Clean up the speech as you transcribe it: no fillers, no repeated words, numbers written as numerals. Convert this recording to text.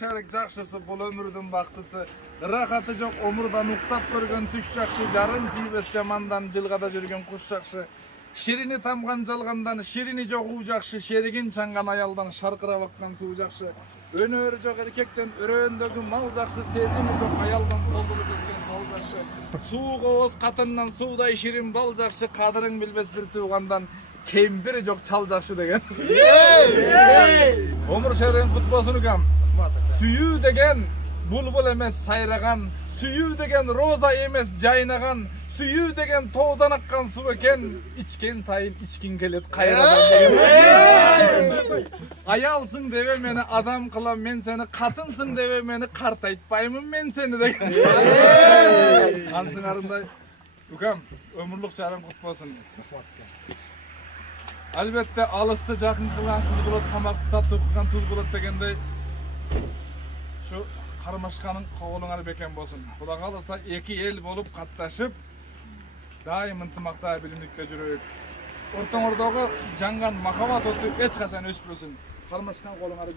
Şerik жақшысы бұл өмірдің бақтысы, рахаты жоқ омырдан уқтап көрген түш жақшы, жарын сүйбес жамандан жылғада жүрген құс жақшы, шеріні тамған жалғандан, шеріні жоқ у жақшы, шерігін чаңған аялдан шарқырап аққан су жақшы, өнері жоқ еркектен өрөөндегі мал жақшы, сезімі жоқ аялдан созылып өскен тал жақшы, суық оғыз қатыннан судай шерін бал жақшы, қадырың білбес бір туғандан кембірі жоқ чал жақшы деген. Өмір шерін құт болсын үкем. Süyü degen bulbul emes sayrağan, süyü degen roza emes jaynagan, süyü degen toğdan akkan su eken, içken sayın içkin kelip kayradan degen. Ayalsın deve meni adam kılam men seni, katınsın deve meni kartaytpayımın men seni degen. Ansın arınday. Ukam, ömürlük çarın kut bolsun. Albatta alısты жақын қылған қыз болады, тамақты татты оқыған тұз болады дегендей. Şu karmaşkanın qoğulunları beken bolsun. Xuda kalırsa iki el bolup kattaşıp daim ıntımakta bilimlikte жүрөйүk. Ortaң ordağı jangan mahabat otu hiç kasan öşpösün. Karmaşkan qoğulunları